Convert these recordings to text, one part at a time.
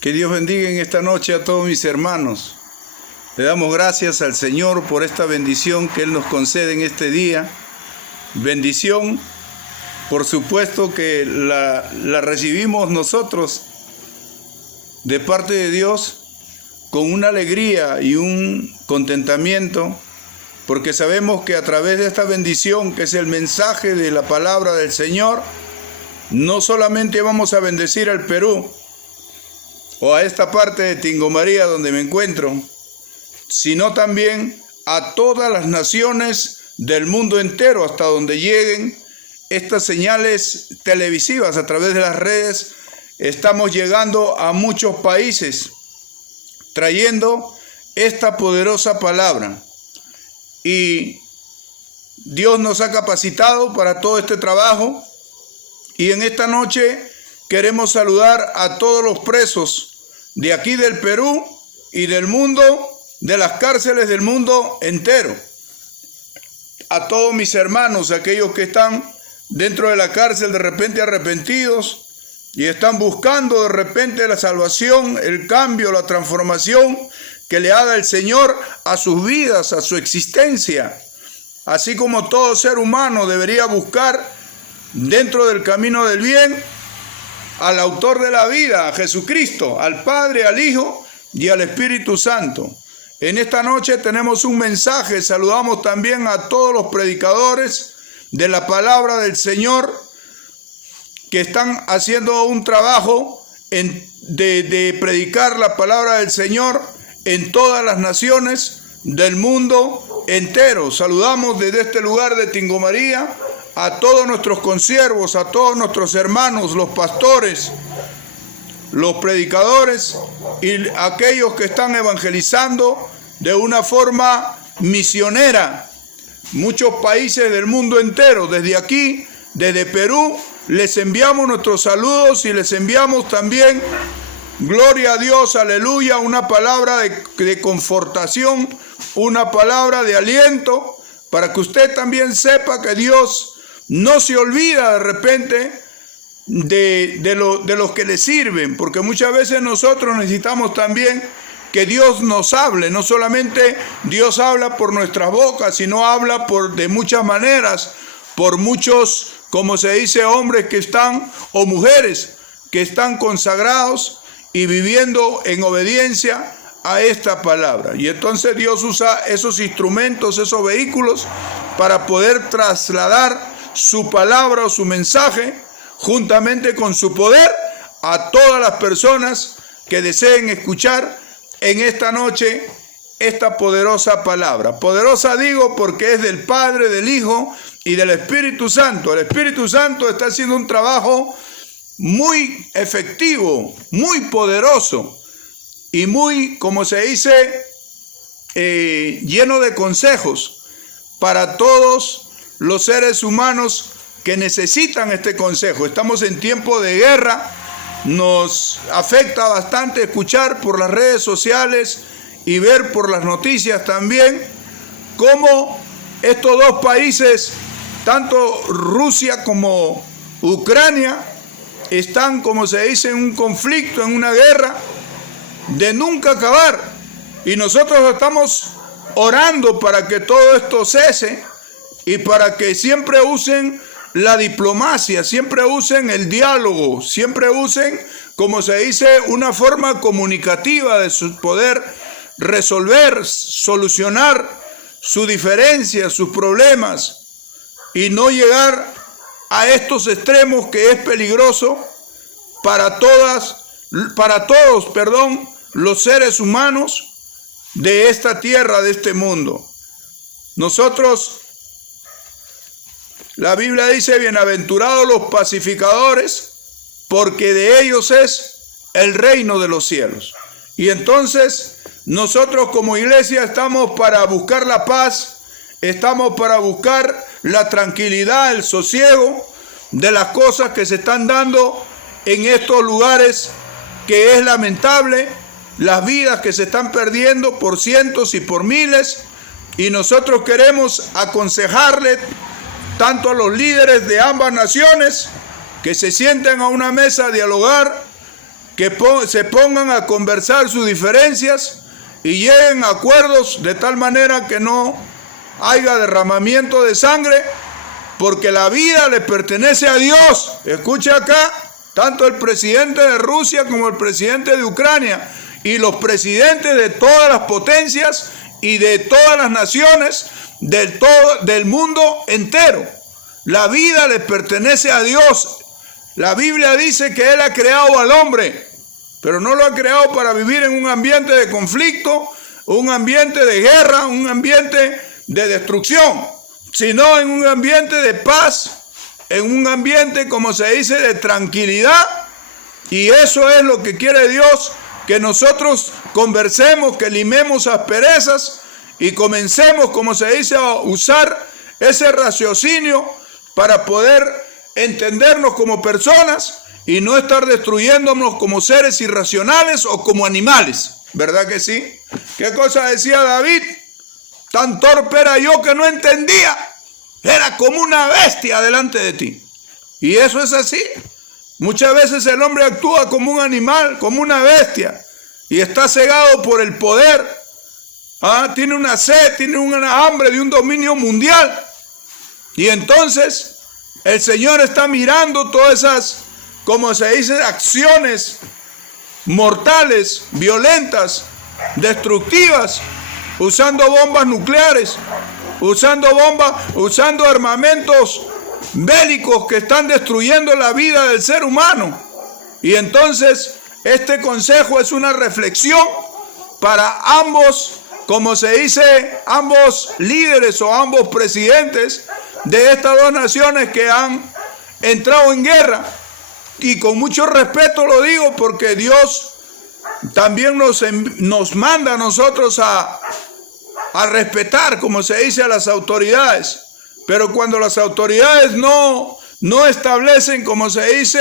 Que Dios bendiga en esta noche a todos mis hermanos. Le damos gracias al Señor por esta bendición que Él nos concede en este día. Bendición, por supuesto que la recibimos nosotros de parte de Dios con una alegría y un contentamiento, porque sabemos que a través de esta bendición, que es el mensaje de la palabra del Señor, no solamente vamos a bendecir al Perú o a esta parte de Tingomaría donde me encuentro, sino también a todas las naciones del mundo entero, hasta donde lleguen estas señales televisivas a través de las redes. Estamos llegando a muchos países trayendo esta poderosa palabra, y Dios nos ha capacitado para todo este trabajo. Y en esta noche queremos saludar a todos los presos de aquí del Perú y del mundo, de las cárceles del mundo entero. A todos mis hermanos, aquellos que están dentro de la cárcel de repente arrepentidos y están buscando de repente la salvación, el cambio, la transformación que le haga el Señor a sus vidas, a su existencia. Así como todo ser humano debería buscar dentro del camino del bien al autor de la vida, a Jesucristo, al Padre, al Hijo y al Espíritu Santo. En esta noche tenemos un mensaje. Saludamos también a todos los predicadores de la palabra del Señor que están haciendo un trabajo de predicar la palabra del Señor en todas las naciones del mundo entero. Saludamos desde este lugar de Tingomaría a todos nuestros consiervos, a todos nuestros hermanos, los pastores, los predicadores y aquellos que están evangelizando de una forma misionera muchos países del mundo entero. Desde aquí, desde Perú, les enviamos nuestros saludos y les enviamos también, gloria a Dios, aleluya, una palabra de confortación, una palabra de aliento, para que usted también sepa que Dios no se olvida de repente de los que le sirven, porque muchas veces nosotros necesitamos también que Dios nos hable. No solamente Dios habla por nuestras bocas, sino habla de muchas maneras, por muchos, como se dice, hombres que están, o mujeres que están consagrados y viviendo en obediencia a esta palabra. Y entonces Dios usa esos instrumentos, esos vehículos, para poder trasladar su palabra o su mensaje, juntamente con su poder, a todas las personas que deseen escuchar en esta noche esta poderosa palabra. Poderosa digo porque es del Padre, del Hijo y del Espíritu Santo. El Espíritu Santo está haciendo un trabajo muy efectivo, muy poderoso y muy, como se dice, lleno de consejos para todos los seres humanos que necesitan este consejo. Estamos en tiempo de guerra. Nos afecta bastante escuchar por las redes sociales y ver por las noticias también cómo estos dos países, tanto Rusia como Ucrania, están, como se dice, en un conflicto, en una guerra de nunca acabar. Y nosotros estamos orando para que todo esto cese y para que siempre usen la diplomacia, siempre usen el diálogo, siempre usen, como se dice, una forma comunicativa de poder resolver, solucionar sus diferencias, sus problemas, y no llegar a estos extremos que es peligroso para todos, los seres humanos de esta tierra, de este mundo. Nosotros, la Biblia dice, bienaventurados los pacificadores, porque de ellos es el reino de los cielos. Y entonces nosotros como iglesia estamos para buscar la paz, estamos para buscar la tranquilidad, el sosiego de las cosas que se están dando en estos lugares, que es lamentable, las vidas que se están perdiendo por cientos y por miles. Y nosotros queremos aconsejarle tanto a los líderes de ambas naciones que se sienten a una mesa a dialogar, que se pongan a conversar sus diferencias y lleguen a acuerdos de tal manera que no haya derramamiento de sangre, porque la vida le pertenece a Dios. Escuche acá, tanto el presidente de Rusia como el presidente de Ucrania y los presidentes de todas las potencias y de todas las naciones del mundo entero. La vida le pertenece a Dios. La Biblia dice que Él ha creado al hombre, pero no lo ha creado para vivir en un ambiente de conflicto, un ambiente de guerra, un ambiente de destrucción, sino en un ambiente de paz, en un ambiente, como se dice, de tranquilidad. Y eso es lo que quiere Dios, que nosotros conversemos, que limemos asperezas y comencemos, como se dice, a usar ese raciocinio para poder entendernos como personas y no estar destruyéndonos como seres irracionales o como animales. ¿Verdad que sí? ¿Qué cosa decía David? Tan torpe era yo que no entendía. Era como una bestia delante de ti. Y eso es así. Muchas veces el hombre actúa como un animal, como una bestia, y está cegado por el poder. Tiene una sed, tiene una hambre de un dominio mundial. Y entonces el Señor está mirando todas esas, como se dice, acciones mortales, violentas, destructivas, usando bombas nucleares, usando armamentos bélicos que están destruyendo la vida del ser humano. Y entonces este consejo es una reflexión para ambos, como se dice, ambos líderes o ambos presidentes de estas dos naciones que han entrado en guerra. Y con mucho respeto lo digo, porque Dios también nos manda a nosotros a respetar, como se dice, a las autoridades. Pero cuando las autoridades no establecen, como se dice,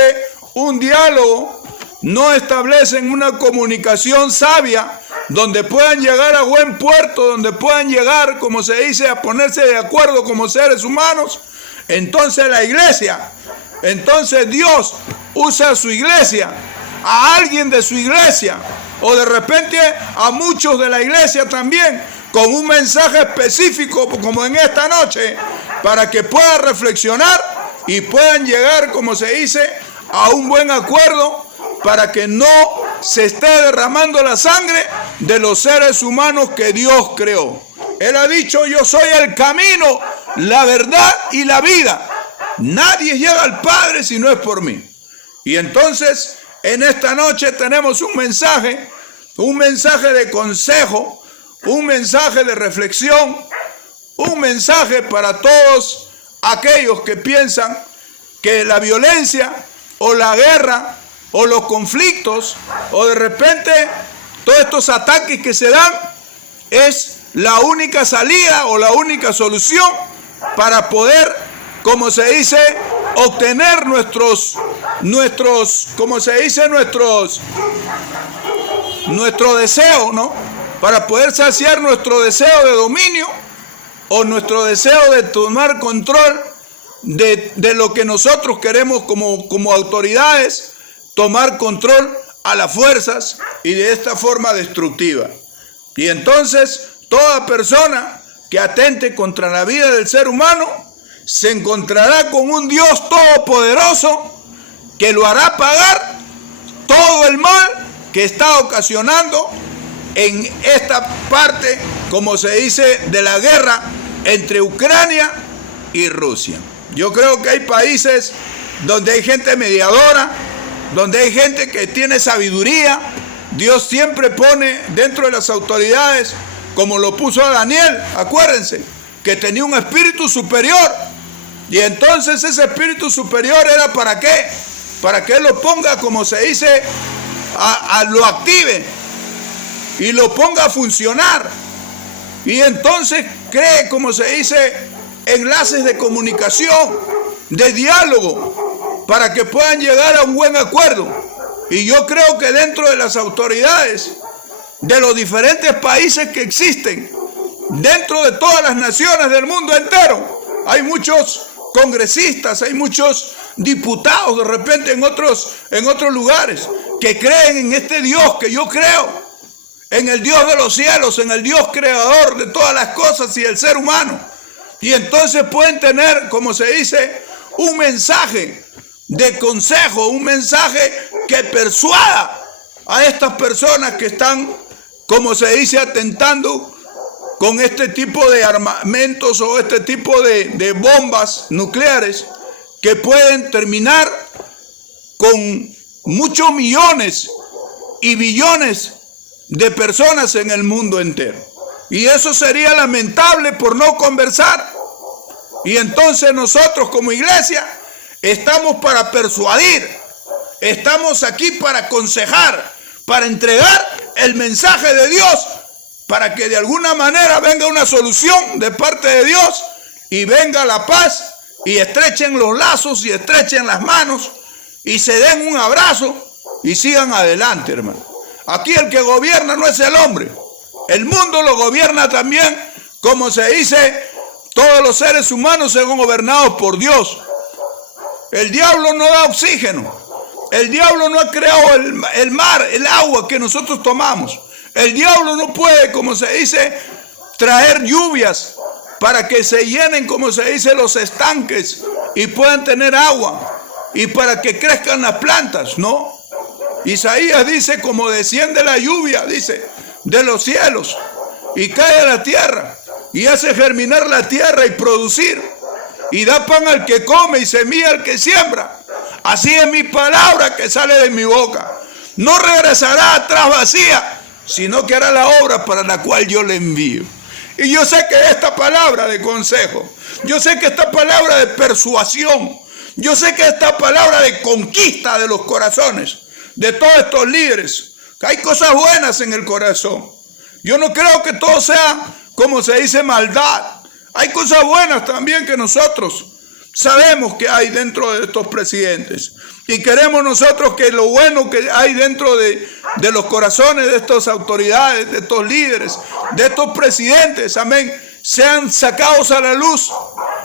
un diálogo, no establecen una comunicación sabia, donde puedan llegar a buen puerto, donde puedan llegar, como se dice, a ponerse de acuerdo como seres humanos, entonces la iglesia, entonces Dios usa a su iglesia, a alguien de su iglesia, o de repente a muchos de la iglesia también, con un mensaje específico, como en esta noche, para que puedan reflexionar y puedan llegar, como se dice, a un buen acuerdo, para que no se esté derramando la sangre de los seres humanos que Dios creó. Él ha dicho: yo soy el camino, la verdad y la vida. Nadie llega al Padre si no es por mí. Y entonces, en esta noche tenemos un mensaje de consejo, un mensaje de reflexión, un mensaje para todos aquellos que piensan que la violencia o la guerra o los conflictos o de repente todos estos ataques que se dan es la única salida o la única solución para poder, como se dice, obtener nuestros, como se dice, nuestro deseo, ¿no? Para poder saciar nuestro deseo de dominio o nuestro deseo de tomar control de lo que nosotros queremos como autoridades, tomar control a las fuerzas y de esta forma destructiva. Y entonces toda persona que atente contra la vida del ser humano se encontrará con un Dios todopoderoso que lo hará pagar todo el mal que está ocasionando en esta parte, como se dice, de la guerra entre Ucrania y Rusia. Yo creo que hay países donde hay gente mediadora, donde hay gente que tiene sabiduría. Dios siempre pone dentro de las autoridades, como lo puso a Daniel, acuérdense, que tenía un espíritu superior. Y entonces ese espíritu superior era ¿para qué? Para que él lo ponga, como se dice, lo active y lo ponga a funcionar. Y entonces cree, como se dice, enlaces de comunicación, de diálogo, para que puedan llegar a un buen acuerdo. Y yo creo que dentro de las autoridades de los diferentes países que existen, dentro de todas las naciones del mundo entero, hay muchos congresistas, hay muchos diputados de repente en otros lugares, que creen en este Dios que yo creo, en el Dios de los cielos, en el Dios creador de todas las cosas y el ser humano. Y entonces pueden tener, como se dice, un mensaje de consejo, un mensaje que persuada a estas personas que están, como se dice, atentando con este tipo de armamentos o este tipo de bombas nucleares que pueden terminar con muchos millones y billones de personas en el mundo entero. Y eso sería lamentable por no conversar. Y entonces nosotros como iglesia estamos para persuadir, estamos aquí para aconsejar, para entregar el mensaje de Dios, para que de alguna manera venga una solución de parte de Dios y venga la paz y estrechen los lazos y estrechen las manos y se den un abrazo y sigan adelante, hermano. Aquí el que gobierna no es el hombre, el mundo lo gobierna también, como se dice, todos los seres humanos son gobernados por Dios. El diablo no da oxígeno, el diablo no ha creado el mar, el agua que nosotros tomamos. El diablo no puede, como se dice, traer lluvias para que se llenen, como se dice, los estanques y puedan tener agua y para que crezcan las plantas, ¿no? Isaías dice, como desciende la lluvia, dice, de los cielos y cae a la tierra y hace germinar la tierra y producir y da pan al que come y semilla al que siembra. Así es mi palabra que sale de mi boca. No regresará atrás vacía, sino que hará la obra para la cual yo le envío. Y yo sé que esta palabra de consejo, yo sé que esta palabra de persuasión, yo sé que esta palabra de conquista de los corazones de todos estos líderes, que hay cosas buenas en el corazón. Yo no creo que todo sea, como se dice, maldad. Hay cosas buenas también que nosotros sabemos que hay dentro de estos presidentes. Y queremos nosotros que lo bueno que hay dentro de los corazones de estas autoridades, de estos líderes, de estos presidentes, amén, sean sacados a la luz,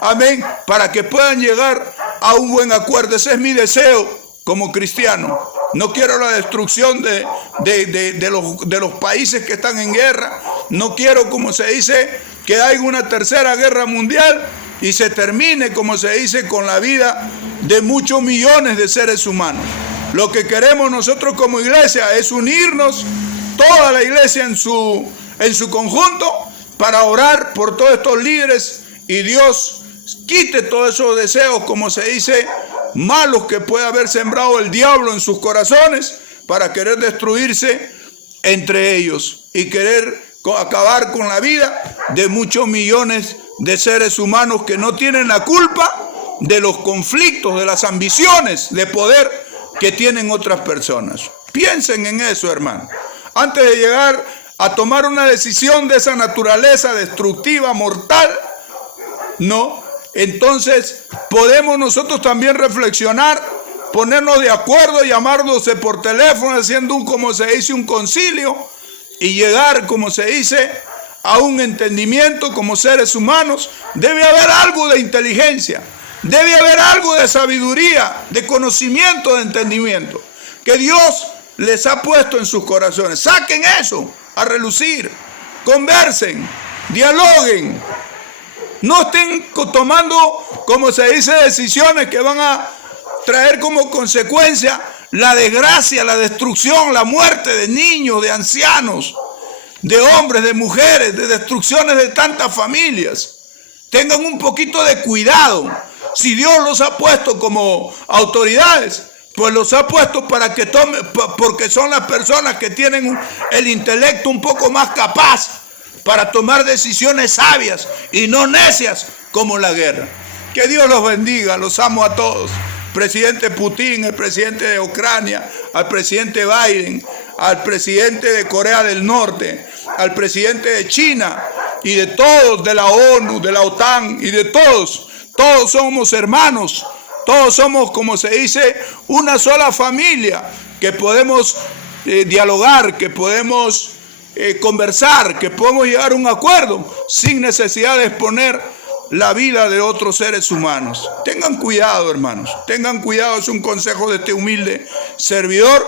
amén, para que puedan llegar a un buen acuerdo. Ese es mi deseo como cristiano. No quiero la destrucción de los países que están en guerra. No quiero, como se dice, que haya una tercera guerra mundial y se termine, como se dice, con la vida de muchos millones de seres humanos. Lo que queremos nosotros como iglesia es unirnos, toda la iglesia en su conjunto, para orar por todos estos líderes y Dios quite todos esos deseos, como se dice, malos que puede haber sembrado el diablo en sus corazones para querer destruirse entre ellos y querer acabar con la vida de muchos millones de seres humanos que no tienen la culpa de los conflictos, de las ambiciones de poder que tienen otras personas. Piensen en eso, hermano. Antes de llegar a tomar una decisión de esa naturaleza destructiva, mortal, no. Entonces podemos nosotros también reflexionar, ponernos de acuerdo, llamarnos por teléfono, haciendo como se dice, un concilio y llegar, como se dice, a un entendimiento como seres humanos. Debe haber algo de inteligencia, debe haber algo de sabiduría, de conocimiento, de entendimiento, que Dios les ha puesto en sus corazones. Saquen eso a relucir, conversen, dialoguen. No estén tomando, como se dice, decisiones que van a traer como consecuencia la desgracia, la destrucción, la muerte de niños, de ancianos, de hombres, de mujeres, de destrucciones de tantas familias. Tengan un poquito de cuidado. Si Dios los ha puesto como autoridades, pues los ha puesto para que tomen, porque son las personas que tienen el intelecto un poco más capaz para tomar decisiones sabias y no necias como la guerra. Que Dios los bendiga, los amo a todos. Presidente Putin, el presidente de Ucrania, al presidente Biden, al presidente de Corea del Norte, al presidente de China y de todos, de la ONU, de la OTAN y de todos. Todos somos hermanos, todos somos, como se dice, una sola familia, que podemos dialogar, que podemos conversar, que podemos llegar a un acuerdo sin necesidad de exponer la vida de otros seres humanos. Tengan cuidado, hermanos, tengan cuidado, es un consejo de este humilde servidor,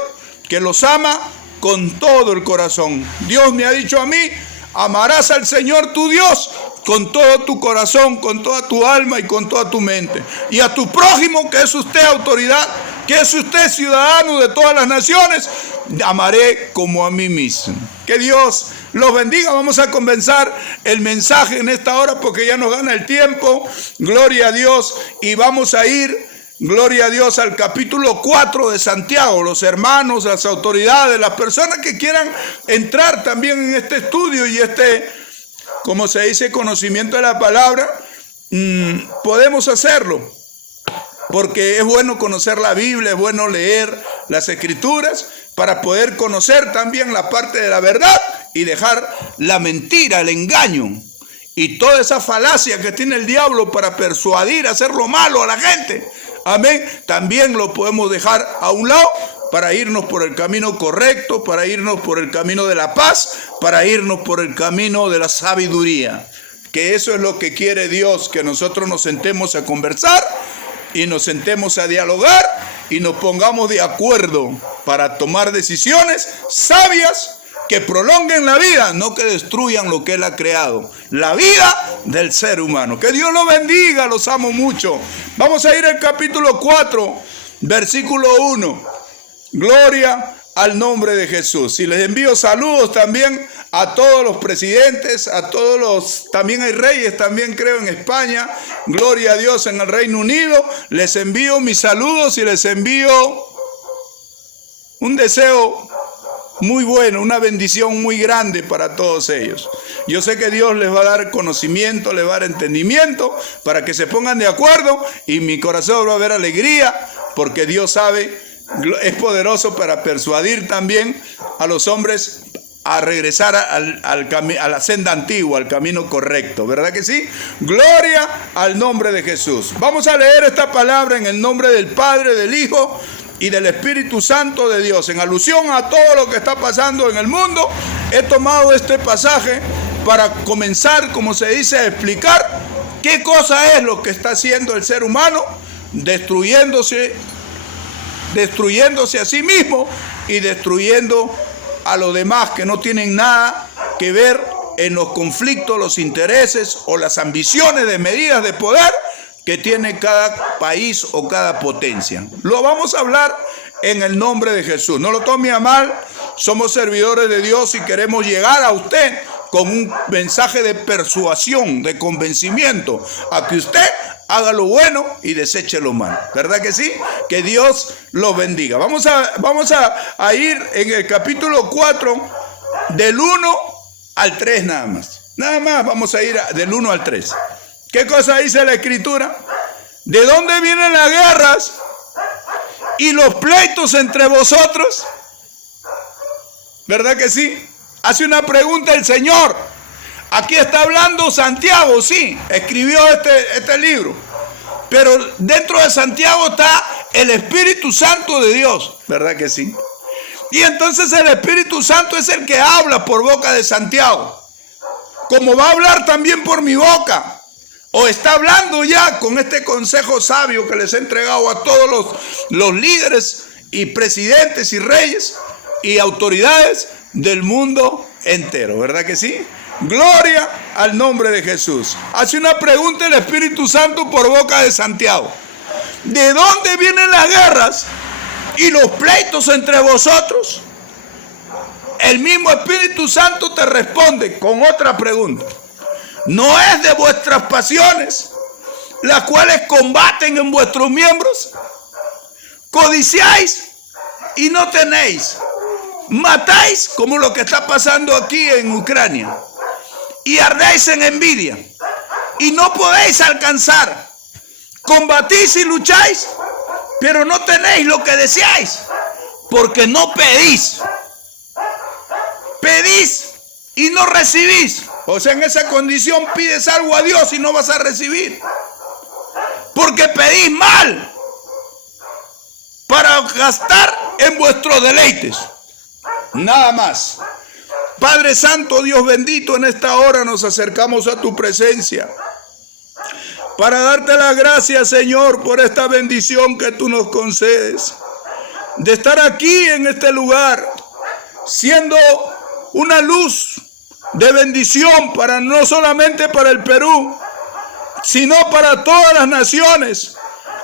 que los ama con todo el corazón. Dios me ha dicho a mí, amarás al Señor tu Dios con todo tu corazón, con toda tu alma y con toda tu mente. Y a tu prójimo, que es usted autoridad, que es usted ciudadano de todas las naciones, amaré como a mí mismo. Que Dios los bendiga. Vamos a comenzar el mensaje en esta hora porque ya nos gana el tiempo. Gloria a Dios. Y vamos a ir, gloria a Dios, al capítulo 4 de Santiago. Los hermanos, las autoridades, las personas que quieran entrar también en este estudio y como se dice, conocimiento de la palabra, podemos hacerlo. Porque es bueno conocer la Biblia, es bueno leer las Escrituras para poder conocer también la parte de la verdad y dejar la mentira, el engaño y toda esa falacia que tiene el diablo para persuadir, hacer lo malo a la gente. Amén. También lo podemos dejar a un lado para irnos por el camino correcto, para irnos por el camino de la paz, para irnos por el camino de la sabiduría. Que eso es lo que quiere Dios, que nosotros nos sentemos a conversar y nos sentemos a dialogar y nos pongamos de acuerdo para tomar decisiones sabias que prolonguen la vida, no que destruyan lo que Él ha creado, la vida del ser humano. Que Dios los bendiga, los amo mucho. Vamos a ir al capítulo 4, versículo 1. Gloria al nombre de Jesús. Y les envío saludos también a todos los presidentes, a todos los, también hay reyes, también creo en España, gloria a Dios, en el Reino Unido. Les envío mis saludos y les envío un deseo muy bueno, una bendición muy grande para todos ellos. Yo sé que Dios les va a dar conocimiento, les va a dar entendimiento para que se pongan de acuerdo y mi corazón va a haber alegría porque Dios sabe, es poderoso para persuadir también a los hombres a regresar a la senda antigua, al camino correcto, ¿verdad que sí? Gloria al nombre de Jesús. Vamos a leer esta palabra en el nombre del Padre, del Hijo y del Espíritu Santo de Dios. En alusión a todo lo que está pasando en el mundo, he tomado este pasaje para comenzar, como se dice, a explicar qué cosa es lo que está haciendo el ser humano, destruyéndose a sí mismo y destruyendo a los demás que no tienen nada que ver en los conflictos, los intereses o las ambiciones de medidas de poder que tiene cada país o cada potencia. Lo vamos a hablar en el nombre de Jesús. No lo tome a mal, somos servidores de Dios y queremos llegar a usted con un mensaje de persuasión, de convencimiento, a que usted haga lo bueno y deseche lo malo. ¿Verdad que sí? Que Dios los bendiga. Vamos a ir en el capítulo 4, del 1 al 3 nada más. Nada más vamos a ir del 1 al 3. ¿Qué cosa dice la Escritura? ¿De dónde vienen las guerras y los pleitos entre vosotros? ¿Verdad que sí? Hace una pregunta el Señor. Aquí está hablando Santiago, sí, escribió este libro. Pero dentro de Santiago está el Espíritu Santo de Dios, ¿verdad que sí? Y entonces el Espíritu Santo es el que habla por boca de Santiago. Como va a hablar también por mi boca. O está hablando ya con este consejo sabio que les he entregado a todos los líderes y presidentes y reyes y autoridades del mundo entero, ¿verdad que sí? Gloria al nombre de Jesús. Hace una pregunta el Espíritu Santo por boca de Santiago. ¿De dónde vienen las guerras y los pleitos entre vosotros? El mismo Espíritu Santo te responde con otra pregunta. ¿No es de vuestras pasiones, las cuales combaten en vuestros miembros? Codiciáis y no tenéis. Matáis, como lo que está pasando aquí en Ucrania. Y ardéis en envidia y no podéis alcanzar. Combatís y lucháis, pero no tenéis lo que deseáis, porque no pedís. Pedís y no recibís. O sea, en esa condición pides algo a Dios y no vas a recibir, porque pedís mal para gastar en vuestros deleites. Nada más. Padre Santo, Dios bendito, en esta hora nos acercamos a tu presencia para darte las gracias, Señor, por esta bendición que tú nos concedes. de estar aquí en este lugar, siendo una luz de bendición para no solamente para el Perú, sino para todas las naciones,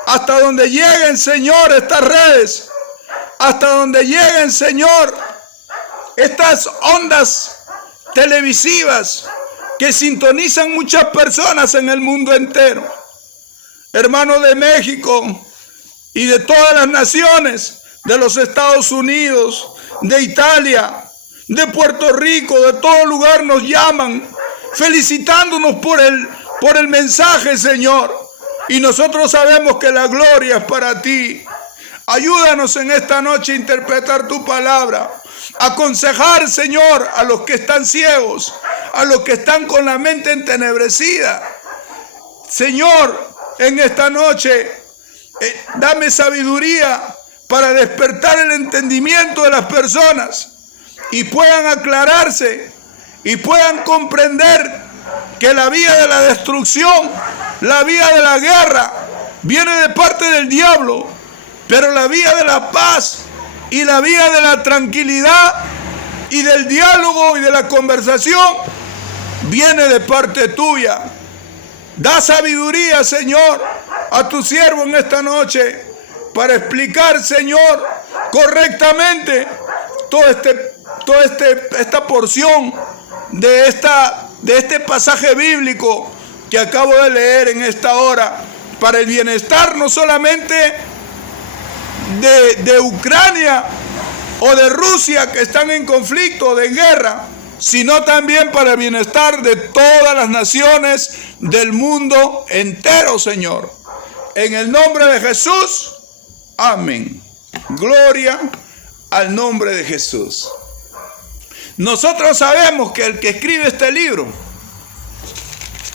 hasta donde lleguen, Señor, estas redes, hasta donde lleguen, Señor, estas ondas televisivas que sintonizan muchas personas en el mundo entero. Hermanos de México y de todas las naciones, de los Estados Unidos, de Italia, de Puerto Rico, de todo lugar nos llaman, felicitándonos por el mensaje, Señor. Y nosotros sabemos que la gloria es para ti. Ayúdanos en esta noche a interpretar tu palabra, a aconsejar, Señor, a los que están ciegos, a los que están con la mente entenebrecida. Señor, en esta noche, dame sabiduría para despertar el entendimiento de las personas y puedan aclararse y puedan comprender que la vía de la destrucción, la vía de la guerra, viene de parte del diablo, pero la vía de la paz y la vía de la tranquilidad y del diálogo y de la conversación viene de parte tuya. Da sabiduría, Señor, a tu siervo en esta noche para explicar, Señor, correctamente esta porción de este pasaje bíblico que acabo de leer en esta hora, para el bienestar no solamente de Ucrania o de Rusia, que están en conflicto, de guerra, sino también para el bienestar de todas las naciones del mundo entero, Señor. En el nombre de Jesús, amén. Gloria al nombre de Jesús. Nosotros sabemos que el que escribe este libro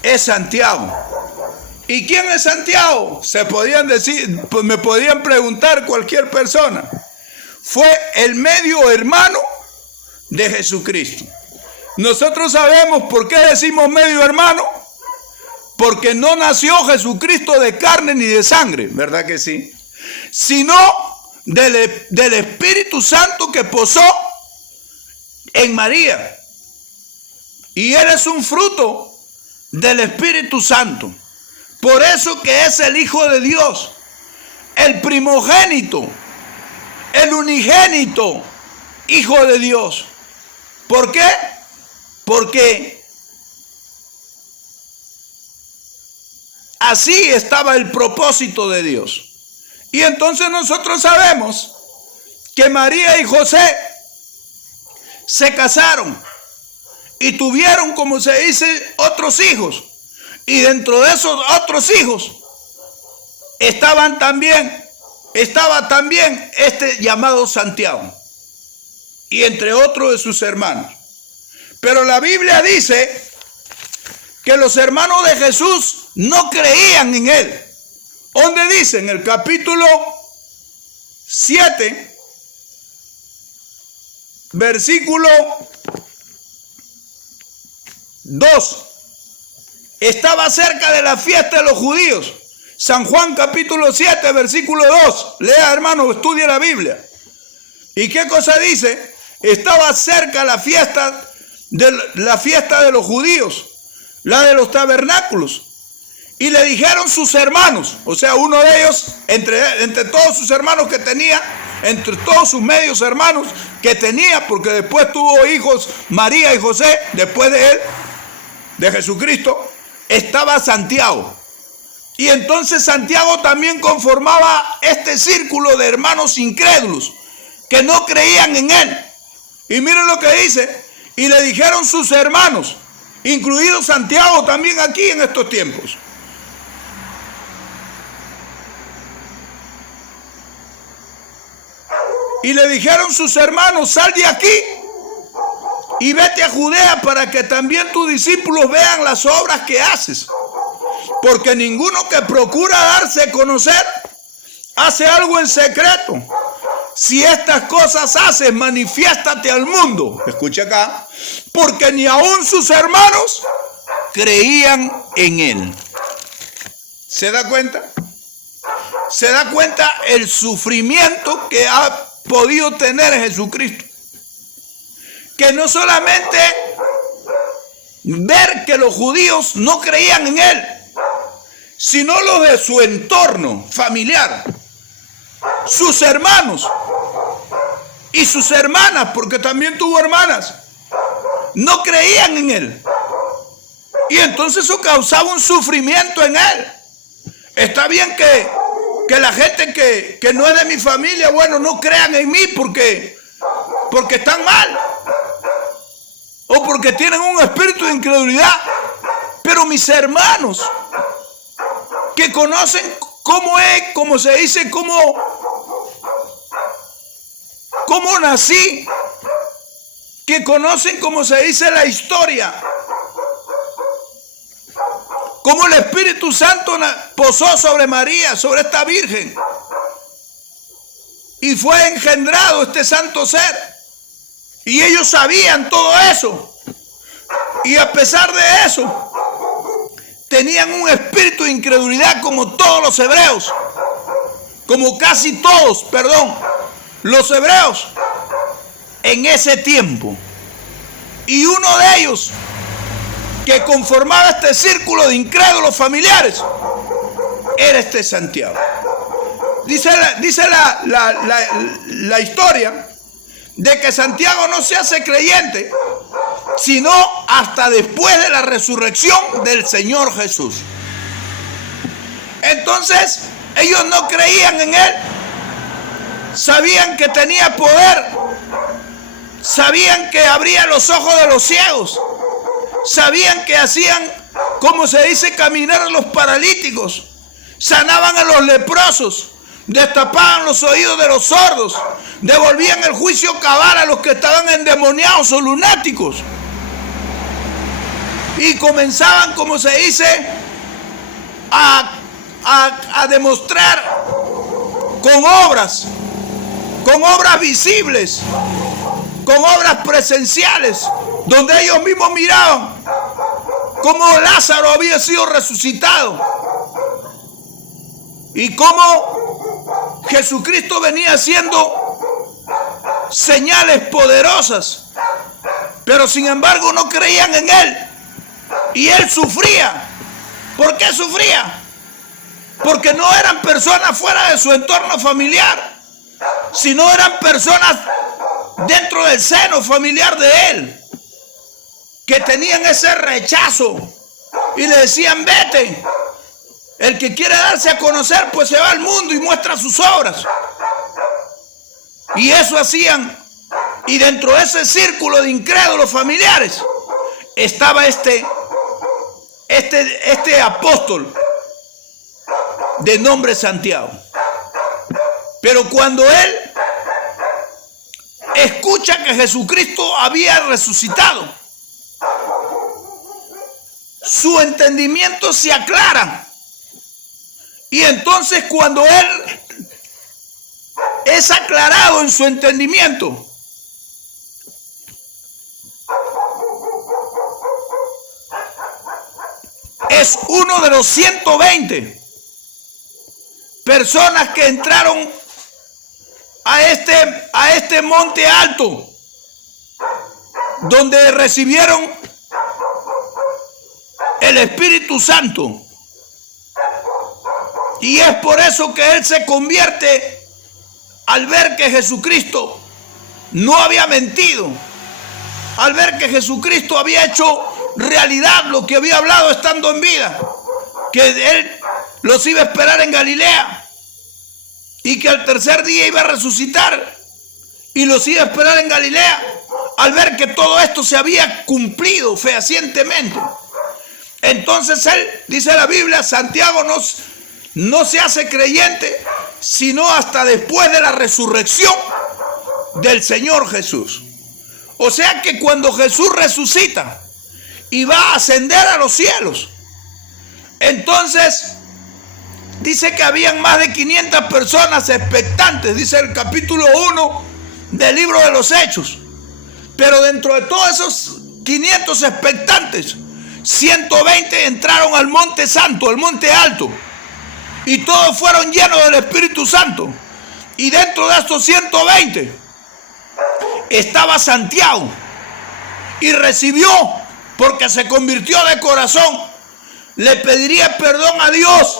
es Santiago. ¿Y quién es Santiago? Me podían preguntar cualquier persona. Fue el medio hermano de Jesucristo. Nosotros sabemos por qué decimos medio hermano. Porque no nació Jesucristo de carne ni de sangre, ¿verdad que sí? Sino del Espíritu Santo que posó en María. Y él es un fruto del Espíritu Santo. Por eso que es el Hijo de Dios, el primogénito, el unigénito Hijo de Dios. ¿Por qué? Porque así estaba el propósito de Dios. Y entonces nosotros sabemos que María y José se casaron y tuvieron, como se dice, otros hijos. Y dentro de esos otros hijos estaba también este llamado Santiago, y entre otros de sus hermanos. Pero la Biblia dice que los hermanos de Jesús no creían en él. ¿Dónde dice? En el capítulo 7, versículo 2. Estaba cerca de la fiesta de los judíos. San Juan capítulo 7, versículo 2. Lea, hermano, estudie la Biblia. ¿Y qué cosa dice? Estaba cerca la fiesta de los judíos, la de los tabernáculos. Y le dijeron sus hermanos, o sea, uno de ellos, entre todos sus hermanos que tenía, entre todos sus medios hermanos que tenía, porque después tuvo hijos María y José, después de él, de Jesucristo, estaba Santiago. Y entonces Santiago también conformaba este círculo de hermanos incrédulos que no creían en él. Y miren lo que dice: y le dijeron sus hermanos, incluido Santiago también aquí en estos tiempos. Y le dijeron sus hermanos: sal de aquí y vete a Judea para que también tus discípulos vean las obras que haces. Porque ninguno que procura darse a conocer hace algo en secreto. Si estas cosas haces, manifiéstate al mundo. Escucha acá. Porque ni aun sus hermanos creían en él. ¿Se da cuenta? ¿Se da cuenta el sufrimiento que ha podido tener Jesucristo. Que no solamente ver que los judíos no creían en él, sino los de su entorno familiar, sus hermanos y sus hermanas, porque también tuvo hermanas, no creían en él. Y entonces eso causaba un sufrimiento en él. Está bien que la gente que no es de mi familia, bueno, no crean en mí porque están mal o porque tienen un espíritu de incredulidad. Pero mis hermanos que conocen cómo se dice, cómo nací, que conocen cómo se dice la historia, cómo el Espíritu Santo posó sobre María, sobre esta Virgen, y fue engendrado este santo ser. Y ellos sabían todo eso. Y a pesar de eso, tenían un espíritu de incredulidad como todos los hebreos. Como casi todos, los hebreos en ese tiempo. Y uno de ellos que conformaba este círculo de incrédulos familiares era este Santiago. Dice la historia de que Santiago no se hace creyente sino hasta después de la resurrección del Señor Jesús. Entonces ellos no creían en él, sabían que tenía poder, sabían que abría los ojos de los ciegos, sabían que hacían, como se dice, caminar a los paralíticos, sanaban a los leprosos, destapaban los oídos de los sordos, devolvían el juicio cabal a los que estaban endemoniados o lunáticos, y comenzaban, como se dice, a demostrar con obras visibles, con obras presenciales, donde ellos mismos miraban cómo Lázaro había sido resucitado y cómo Jesucristo venía haciendo señales poderosas, pero sin embargo no creían en él y él sufría. ¿Por qué sufría? Porque no eran personas fuera de su entorno familiar, sino eran personas dentro del seno familiar de él, que tenían ese rechazo y le decían: vete, el que quiere darse a conocer pues se va al mundo y muestra sus obras. Y eso hacían, y dentro de ese círculo de incrédulos familiares estaba este apóstol de nombre Santiago. Pero cuando él escucha que Jesucristo había resucitado, su entendimiento se aclara. Y entonces cuando él es aclarado en su entendimiento, es uno de los 120 personas que entraron a este monte alto, donde recibieron el Espíritu Santo. Y es por eso que él se convierte al ver que Jesucristo no había mentido, al ver que Jesucristo había hecho realidad lo que había hablado estando en vida, que él los iba a esperar en Galilea y que al tercer día iba a resucitar y los iba a esperar en Galilea. Al ver que todo esto se había cumplido fehacientemente, entonces él, dice la Biblia, Santiago no se hace creyente sino hasta después de la resurrección del Señor Jesús. O sea que cuando Jesús resucita y va a ascender a los cielos, entonces dice que habían más de 500 personas expectantes, dice el capítulo 1 del libro de los Hechos. Pero dentro de todos esos 500 expectantes, 120 entraron al monte santo, al monte alto, y todos fueron llenos del Espíritu Santo Y dentro de estos 120 estaba Santiago. Y recibió, porque se convirtió de corazón. Le pediría perdón a Dios.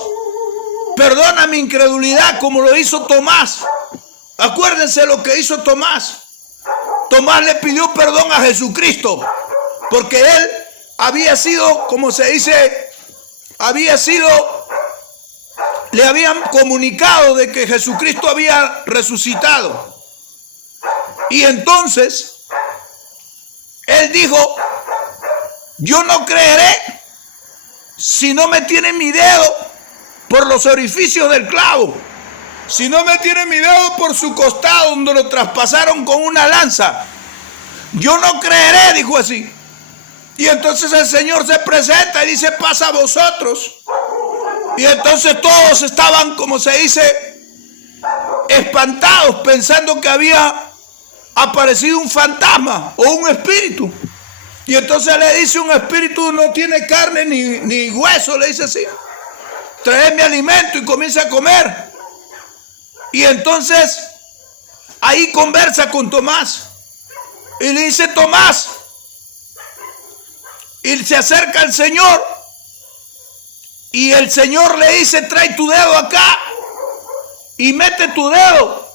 Perdona mi incredulidad, como lo hizo Tomás. Acuérdense lo que hizo Tomás. Tomás le pidió perdón a Jesucristo, porque él había sido, como se dice, le habían comunicado de que Jesucristo había resucitado. Y entonces él dijo: yo no creeré si no me tiene mi dedo por los orificios del clavo, si no me tiene mi dedo por su costado donde lo traspasaron con una lanza. Yo no creeré, dijo así. Y entonces el Señor se presenta y dice: pasa a vosotros. Y entonces todos estaban, como se dice, espantados, pensando que había aparecido un fantasma o un espíritu. Y entonces le dice: un espíritu no tiene carne ni hueso, le dice así. Traedme alimento, y comienza a comer. Y entonces ahí conversa con Tomás y le dice: Tomás, y se acerca al Señor y el Señor le dice: trae tu dedo acá y mete tu dedo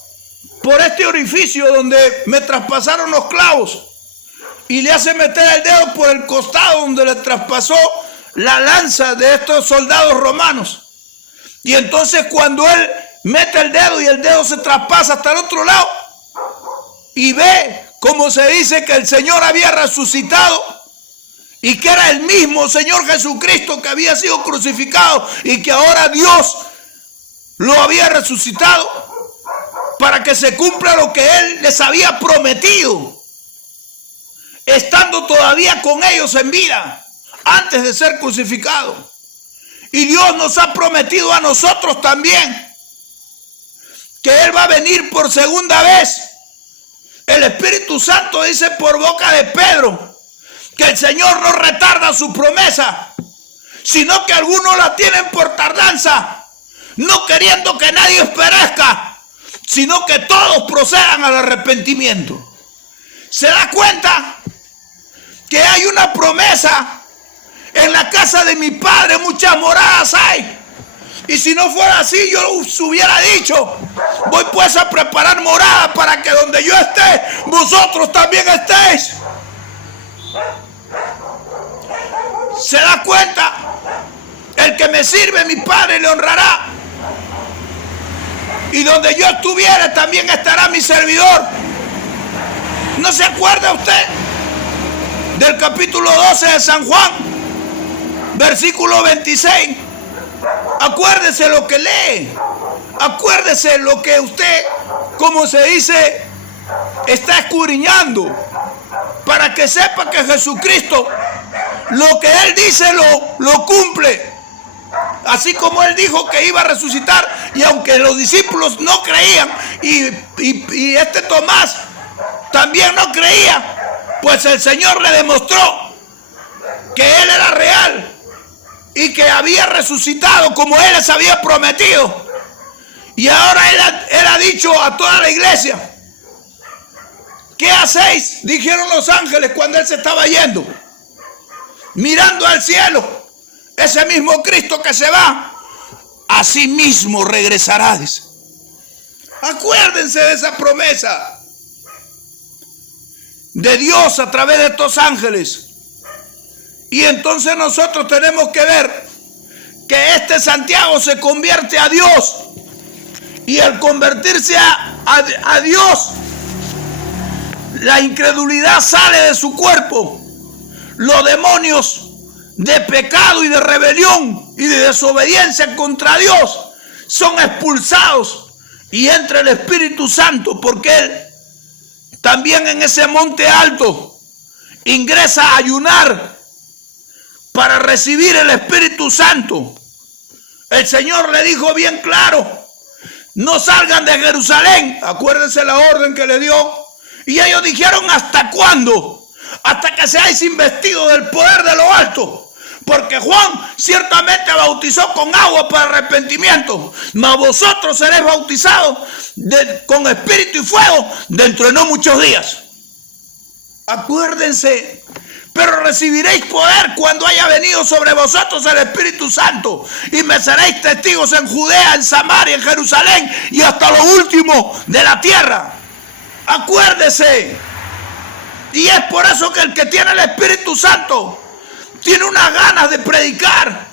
por este orificio donde me traspasaron los clavos. Y le hace meter el dedo por el costado donde le traspasó la lanza de estos soldados romanos. Y entonces cuando él mete el dedo y el dedo se traspasa hasta el otro lado y ve, como se dice, que el Señor había resucitado y que era el mismo Señor Jesucristo que había sido crucificado y que ahora Dios lo había resucitado para que se cumpla lo que Él les había prometido, estando todavía con ellos en vida antes de ser crucificado. Y Dios nos ha prometido a nosotros también que Él va a venir por segunda vez. El Espíritu Santo dice por boca de Pedro que el Señor no retarda su promesa, sino que algunos la tienen por tardanza, no queriendo que nadie perezca, sino que todos procedan al arrepentimiento. ¿Se da cuenta que hay una promesa? En la casa de mi Padre muchas moradas hay. Y si no fuera así, yo os hubiera dicho: voy pues a preparar morada para que donde yo esté, vosotros también estéis. ¿Se da cuenta? El que me sirve, mi Padre le honrará. Y donde yo estuviere, también estará mi servidor. ¿No se acuerda usted del capítulo 12 de San Juan? Versículo 26. Acuérdese lo que lee. Acuérdese lo que usted, como se dice, está escudriñando, para que sepa que Jesucristo, lo que Él dice, lo cumple. Así como Él dijo que iba a resucitar, y aunque los discípulos no creían, y este Tomás también no creía, pues el Señor le demostró que Él era real y que había resucitado como Él les había prometido. Y ahora él ha dicho a toda la iglesia: ¿qué hacéis?, dijeron los ángeles cuando Él se estaba yendo, mirando al cielo. Ese mismo Cristo que se va, así mismo regresarás. Acuérdense de esa promesa de Dios a través de estos ángeles. Y entonces nosotros tenemos que ver que este Santiago se convierte a Dios. Y al convertirse a Dios, la incredulidad sale de su cuerpo. Los demonios de pecado y de rebelión y de desobediencia contra Dios son expulsados y entra el Espíritu Santo, porque Él también en ese monte alto ingresa a ayunar para recibir el Espíritu Santo. El Señor le dijo bien claro: no salgan de Jerusalén. Acuérdense la orden que le dio. Y ellos dijeron: ¿hasta cuándo? Hasta que seáis investidos del poder de lo alto. Porque Juan ciertamente bautizó con agua para arrepentimiento, mas vosotros seréis bautizados con espíritu y fuego dentro de no muchos días. Acuérdense, pero recibiréis poder cuando haya venido sobre vosotros el Espíritu Santo, y me seréis testigos en Judea, en Samaria, en Jerusalén y hasta lo último de la tierra. Acuérdese. Y es por eso que el que tiene el Espíritu Santo tiene unas ganas de predicar,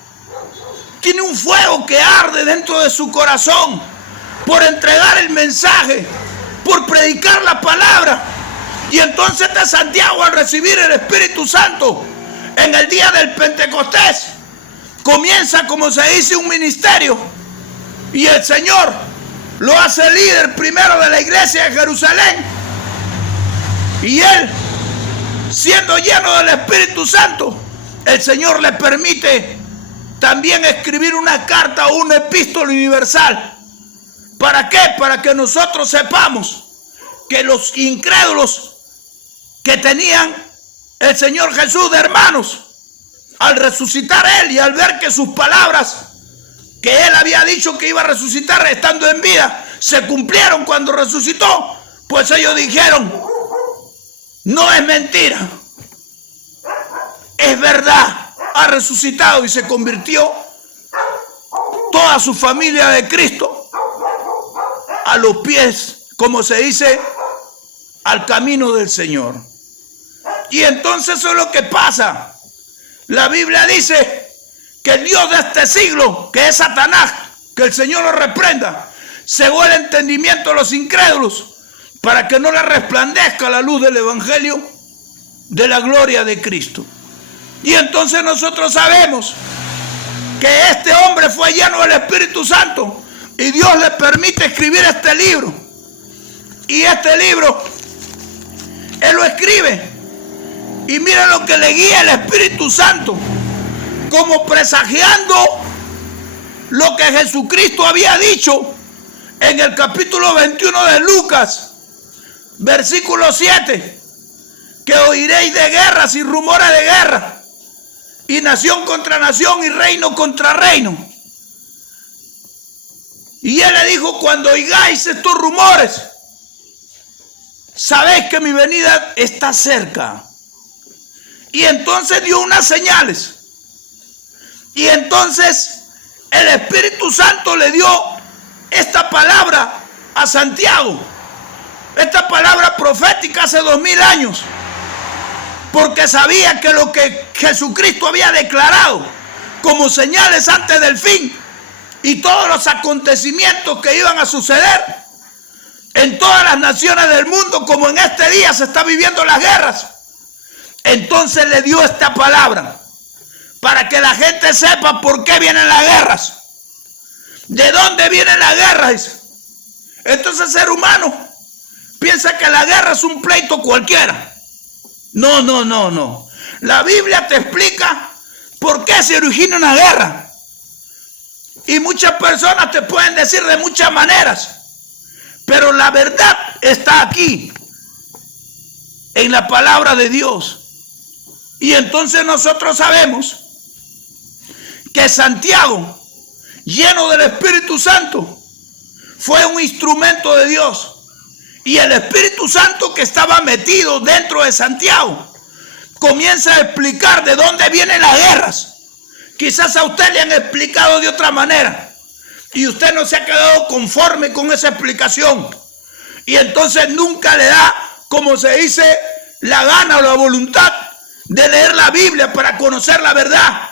tiene un fuego que arde dentro de su corazón por entregar el mensaje, por predicar la palabra. Y entonces de Santiago, al recibir el Espíritu Santo en el día del Pentecostés, comienza, como se dice, un ministerio, y el Señor lo hace líder primero de la iglesia de Jerusalén, y él, siendo lleno del Espíritu Santo, el Señor le permite también escribir una carta o una epístola universal. ¿Para qué? Para que nosotros sepamos que los incrédulos que tenían el Señor Jesús de hermanos, al resucitar Él y al ver que sus palabras que Él había dicho que iba a resucitar estando en vida se cumplieron cuando resucitó, pues ellos dijeron: no es mentira, es verdad, ha resucitado. Y se convirtió toda su familia de Cristo a los pies, como se dice, al camino del Señor. Y entonces eso es lo que pasa. La Biblia dice que el Dios de este siglo, que es Satanás, que el Señor lo reprenda, cegó el entendimiento de los incrédulos para que no le resplandezca la luz del Evangelio de la gloria de Cristo. Y entonces nosotros sabemos que este hombre fue lleno del Espíritu Santo y Dios le permite escribir este libro. Y este libro Él lo escribe, y mira lo que le guía el Espíritu Santo, como presagiando lo que Jesucristo había dicho en el capítulo 21 de Lucas, versículo 7, que oiréis de guerras y rumores de guerra, y nación contra nación y reino contra reino. Y Él le dijo: cuando oigáis estos rumores, sabéis que mi venida está cerca. Y entonces dio unas señales. Y entonces el Espíritu Santo le dio esta palabra a Santiago, esta palabra profética hace 2000 años, porque sabía que lo que Jesucristo había declarado como señales antes del fin y todos los acontecimientos que iban a suceder en todas las naciones del mundo, como en este día se está viviendo las guerras. Entonces le dio esta palabra para que la gente sepa por qué vienen las guerras, de dónde vienen las guerras. Entonces el ser humano piensa que la guerra es un pleito cualquiera. No. La Biblia te explica por qué se origina una guerra. Y muchas personas te pueden decir de muchas maneras, pero la verdad está aquí, en la palabra de Dios. Y entonces nosotros sabemos que Santiago, lleno del Espíritu Santo, fue un instrumento de Dios. Y el Espíritu Santo que estaba metido dentro de Santiago comienza a explicar de dónde vienen las guerras. Quizás a usted le han explicado de otra manera y usted no se ha quedado conforme con esa explicación. Y entonces nunca le da, como se dice, la gana o la voluntad de leer la Biblia para conocer la verdad.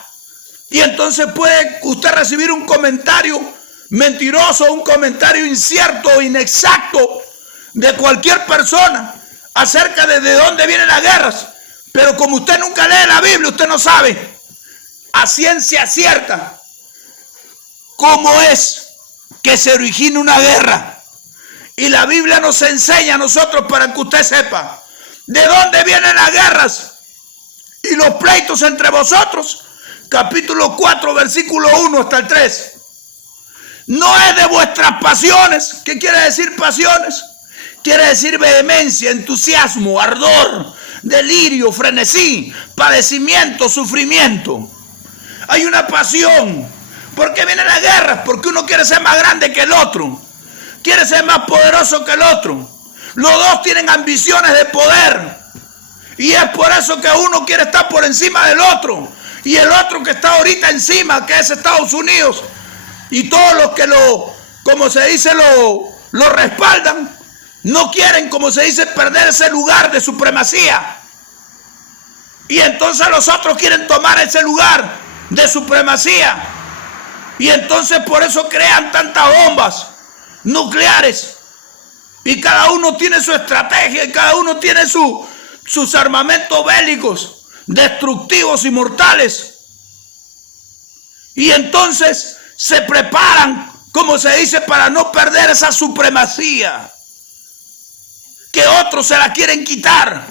Y entonces puede usted recibir un comentario mentiroso, un comentario incierto o inexacto de cualquier persona acerca de dónde vienen las guerras. Pero como usted nunca lee la Biblia, usted no sabe a ciencia cierta cómo es que se origina una guerra. Y la Biblia nos enseña a nosotros para que usted sepa de dónde vienen las guerras y los pleitos entre vosotros. Capítulo 4, versículo 1 hasta el 3. No es de vuestras pasiones. ¿Qué quiere decir pasiones? Quiere decir vehemencia, entusiasmo, ardor, delirio, frenesí, padecimiento, sufrimiento. Hay una pasión. ¿Por qué viene la guerra? Porque uno quiere ser más grande que el otro. Quiere ser más poderoso que el otro. Los dos tienen ambiciones de poder. Y es por eso que uno quiere estar por encima del otro. Y el otro que está ahorita encima, que es Estados Unidos. Y todos los que como se dice, lo respaldan, no quieren, como se dice, perder ese lugar de supremacía. Y entonces los otros quieren tomar ese lugar de supremacía. Y entonces por eso crean tantas bombas nucleares. Y cada uno tiene su estrategia y cada uno tiene sus armamentos bélicos, destructivos y mortales. Y entonces se preparan, como se dice, para no perder esa supremacía que otros se la quieren quitar.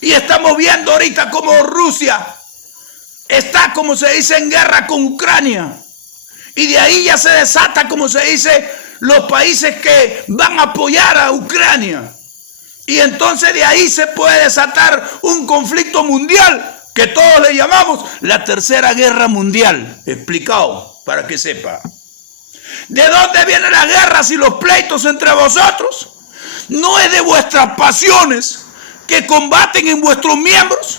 Y estamos viendo ahorita como Rusia está, como se dice, en guerra con Ucrania. Y de ahí ya se desata, como se dice, los países que van a apoyar a Ucrania. Y entonces de ahí se puede desatar un conflicto mundial que todos le llamamos la Tercera Guerra Mundial. Explicado, para que sepa. ¿De dónde vienen las guerras y los pleitos entre vosotros? ¿No es de vuestras pasiones que combaten en vuestros miembros?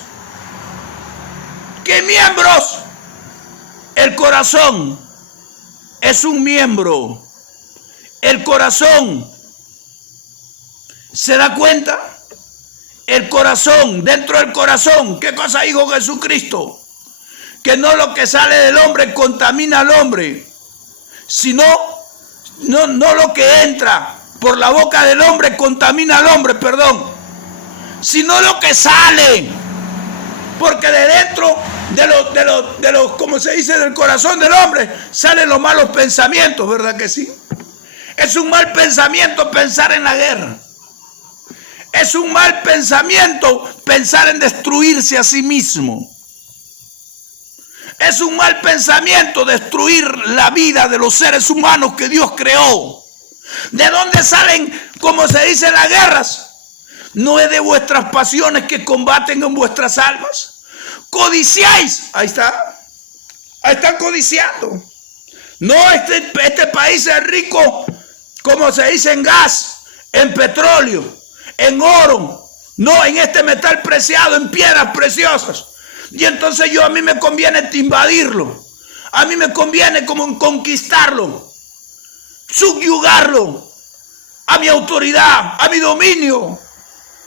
¿Qué miembros? El corazón es un miembro. El corazón, ¿se da cuenta? El corazón, dentro del corazón, ¿qué cosa dijo Jesucristo? Que no lo que sale del hombre contamina al hombre, sino no lo que entra por la boca del hombre contamina al hombre, sino lo que sale, porque de dentro de los, como se dice, del corazón del hombre salen los malos pensamientos, ¿verdad que sí? Es un mal pensamiento pensar en la guerra. Es un mal pensamiento pensar en destruirse a sí mismo. Es un mal pensamiento destruir la vida de los seres humanos que Dios creó. ¿De dónde salen, como se dice, las guerras? ¿No es de vuestras pasiones que combaten en vuestras almas? Codiciáis. Ahí está. Ahí están codiciando. No, este país es rico, como se dice, en gas, en petróleo, en oro, no en este metal preciado, en piedras preciosas. Y entonces a mí me conviene invadirlo. A mí me conviene como conquistarlo, subyugarlo a mi autoridad, a mi dominio.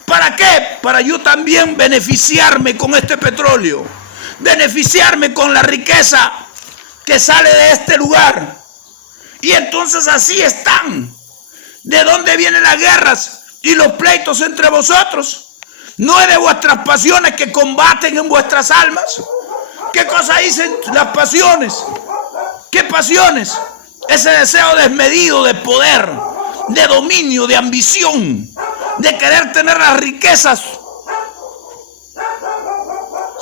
¿Para qué? Para yo también beneficiarme con este petróleo, beneficiarme con la riqueza que sale de este lugar. Y entonces así están. ¿De dónde vienen las guerras y los pleitos entre vosotros? ¿No es de vuestras pasiones que combaten en vuestras almas? ¿Qué cosa dicen las pasiones? ¿Qué pasiones? Ese deseo desmedido de poder, de dominio, de ambición, de querer tener las riquezas.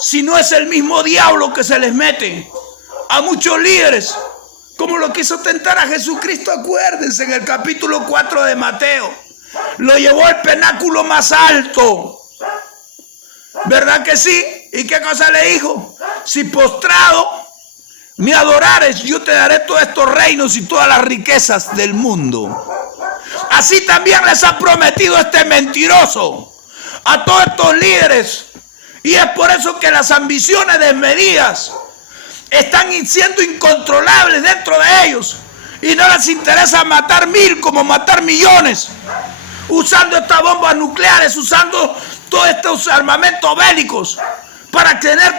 Si no es el mismo diablo que se les mete a muchos líderes, como lo quiso tentar a Jesucristo, acuérdense, en el capítulo 4 de Mateo. Lo llevó al pináculo más alto. ¿Verdad que sí? ¿Y qué cosa le dijo? Si postrado me adorares, yo te daré todos estos reinos y todas las riquezas del mundo. Así también les ha prometido este mentiroso a todos estos líderes. Y es por eso que las ambiciones desmedidas están siendo incontrolables dentro de ellos. Y no les interesa matar 1000 como matar millones. Usando estas bombas nucleares, usando todos estos armamentos bélicos para querer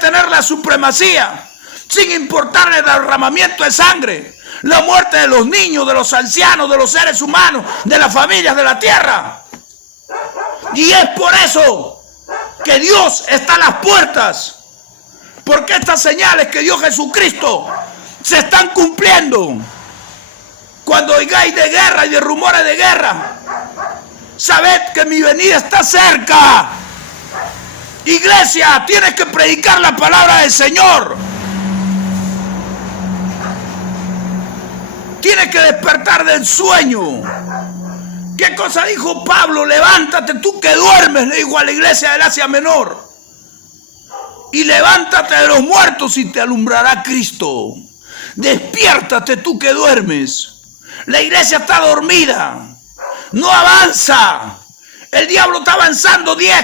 tener la supremacía, sin importarle el derramamiento de sangre, la muerte de los niños, de los ancianos, de los seres humanos, de las familias de la tierra. Y es por eso que Dios está a las puertas, porque estas señales que dio Jesucristo se están cumpliendo. Cuando oigáis de guerra y de rumores de guerra, sabed que mi venida está cerca. Iglesia, tienes que predicar la palabra del Señor. Tienes que despertar del sueño. ¿Qué cosa dijo Pablo? Levántate tú que duermes, le dijo a la iglesia del Asia Menor. y levántate de los muertos y te alumbrará Cristo. Despiértate tú que duermes. La iglesia está dormida, no avanza. El diablo está avanzando 10,